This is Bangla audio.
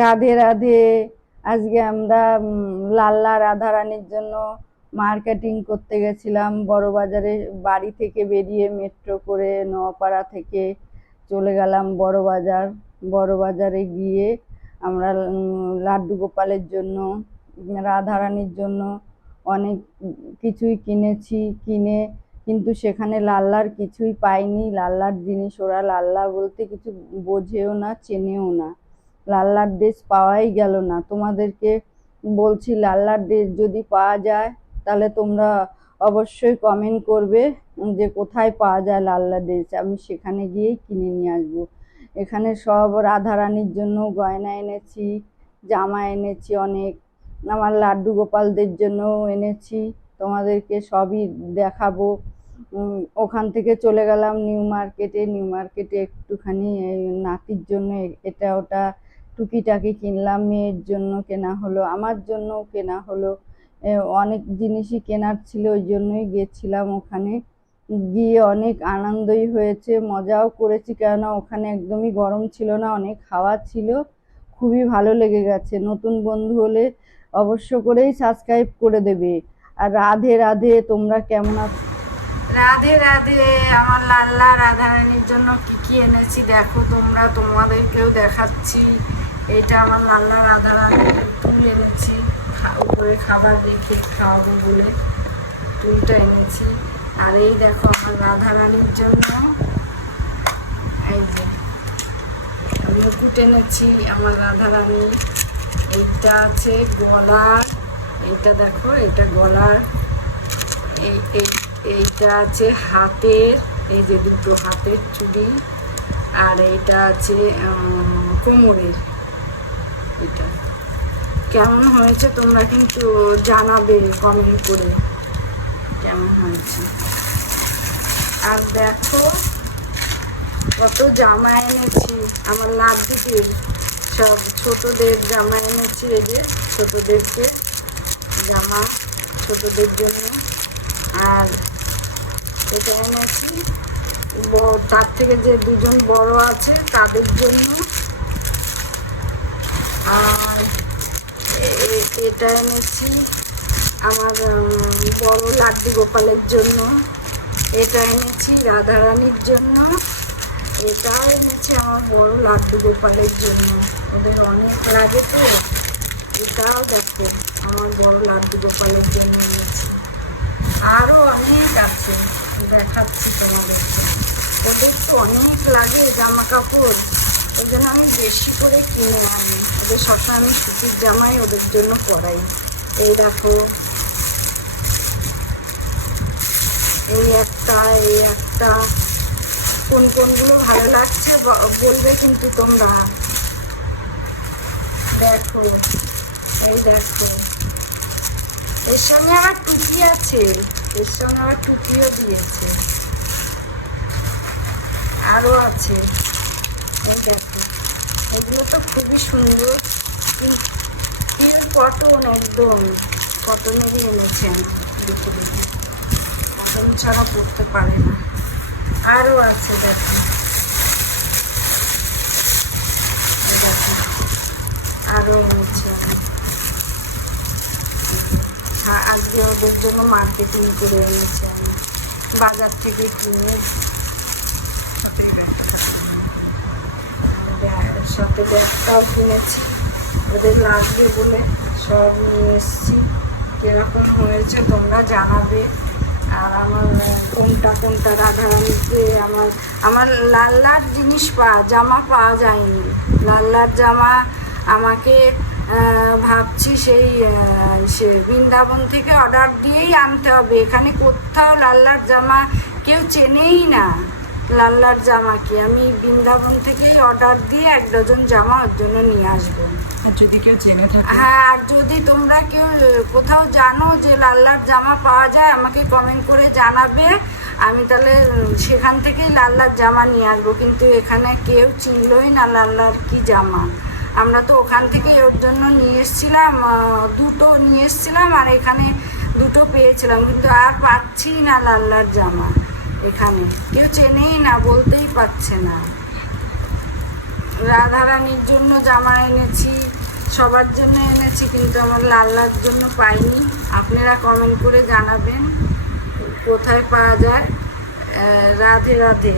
রাধে রাধে। আজকে আমরা লাল্লা রাধারানীর জন্য মার্কেটিং করতে গেছিলাম বড় বাজারে। বাড়ি থেকে বেরিয়ে মেট্রো করে নোয়াপাড়া থেকে চলে গেলাম বড় বাজার। বড় বাজারে গিয়ে আমরা লাড্ডু গোপালের জন্য, রাধারানীর জন্য অনেক কিছুই কিনেছি। কিন্তু সেখানে লাল্লার কিছুই পাইনি। লাল্লার জিনিস ওরা লাল্লা বলতে কিছু বোঝেও না, চেনেও না। লাল্লার ড্রেস পাওয়াই গেল না। তোমাদেরকে বলছি, লাল্লার ড্রেস যদি পাওয়া যায় তাহলে তোমরা অবশ্যই কমেন্ট করবে যে কোথায় পাওয়া যায় লাল্লার ড্রেস। আমি সেখানে গিয়েই কিনে নিয়ে আসবো। এখানে সব রাধারানীর জন্য গয়না এনেছি, জামা এনেছি অনেক। আমার লাড্ডু গোপালদের জন্যও এনেছি, তোমাদেরকে সবই দেখাবো। ওখান থেকে চলে গেলাম নিউ মার্কেটে একটুখানি নাতির জন্য এটা ওটা টুকিটাকি কিনলাম। মেয়ের জন্য কেনা হলো, আমার জন্যও কেনা হলো। অনেক জিনিসই কেনার ছিল, ওই জন্যই গেছিলাম ওখানে। গিয়ে অনেক আনন্দই হয়েছে, মজাও করেছি, কেননা ওখানে একদমই গরম ছিল না, অনেক হাওয়া ছিল। খুবই ভালো লেগে গেছে। নতুন বন্ধু হলে অবশ্য করেই সাবস্ক্রাইব করে দেবে। আর রাধে রাধে, তোমরা কেমন আছো? রাধে রাধে। আমার লাল্লা রাধারানীর জন্য কি এনেছি দেখো তোমরা, তোমাদেরকেও দেখাচ্ছি। এটা আমার লাল্লা রাধারানীর টুল এনেছি, উপরে খাবার রেখে খাওয়াবো বলে টুলটা এনেছি। আর এই দেখো আমার রাধারানীর জন্য এই যে মুকুট এনেছি আমার রাধারানী। এইটা আছে গলার, এইটা দেখো, এটা গলার। এইটা আছে হাতের, এই যে দুটো হাতের চুড়ি। আর এইটা আছে কোমরের। এটা কেমন হয়েছে তোমরা কিন্তু জানাবে কমেন্ট করে কেমন হয়েছে। আর দেখো কত জামা এনেছি আমার নাতিদের, সব ছোটদের জামা এনেছি। এই যে ছোটদেরকে জামা, ছোটদের জন্য। আর এটা এনেছি তার থেকে যে দুজন বড় আছে তাদের জন্য। আর এটা এনেছি আমার বড় লাড্ডু গোপালের জন্য। এটা এনেছি রাধারানীর জন্য। এটাও এনেছি আমার বড় লাড্ডু গোপালের জন্য, ওদের অনেক লাগে তো। এটাও দেখো আমার বড় লাড্ডু গোপালের জন্য এনেছি। আরও অনেক আছে, দেখাচ্ছি তোমাদেরকে। ওদের তো অনেক লাগে জামা কাপড়, ওই জন্য আমি বেশি করে কিনে আনি। ওদের সবসময় আমি সুতির জামাই ওদের জন্য পরাই। এই দেখো, এই একটা কোনগুলো ভালো লাগছে বলবে কিন্তু তোমরা। দেখো, এই দেখো, এর সঙ্গে আবার টুপি আছে, এর সঙ্গে আবার টুপিও দিয়েছে। আরও আছে, এই দেখো, এগুলো তো খুবই সুন্দর। পিওর কটন, একদম কটনেরই এনেছেন। দেখো দেখো, কটন ছাড়া পরতে পারে না। আরও আছে দেখো, দেখো আরও এনেছে। আজকে ওদের জন্য মার্কেটিং করে এনেছে, আমি বাজার থেকে কিনে। সাথে ব্যাগটাও কিনেছি, ওদের লাগবে বলে সব নিয়ে এসেছি। কিরকম হয়েছে তোমরা জানাবে। আর আমার কোনটা রাধারানীতে আমার লাল্লার জিনিস জামা পাওয়া যায়নি। লাল্লার জামা আমাকে ভাবছি সে বৃন্দাবন থেকে অর্ডার দিয়েই আনতে হবে। এখানে কোথাও লাল্লার জামা কেউ চেনেই না। লাল্লার জামাকে আমি বৃন্দাবন থেকেই অর্ডার দিয়ে 1 ডজন জামা ওর জন্য নিয়ে আসবো। যদি কেউ জেনে থাকে, হ্যাঁ, আর যদি তোমরা কেউ কোথাও জানো যে লাল্লার জামা পাওয়া যায় আমাকে কমেন্ট করে জানাবে। আমি তাহলে সেখান থেকেই লাল্লার জামা নিয়ে আসবো। কিন্তু এখানে কেউ চিনলই না লাল্লার কি জামা। আমরা তো ওখান থেকে ওর জন্য নিয়ে এসেছিলাম, 2টো নিয়ে এসেছিলাম, আর এখানে 2টো পেয়েছিলাম, কিন্তু আর পাচ্ছি না লাল্লার জামা। এখানে কেউ চেনেই না, বলতেই পারছে না। রাধারানীর জন্য জামা এনেছি, সবার জন্য এনেছি, কিন্তু আমার লাল্লার জন্য পাইনি। আপনারা কমেন্ট করে জানাবেন কোথায় পাওয়া যায়। রাধে রাধে।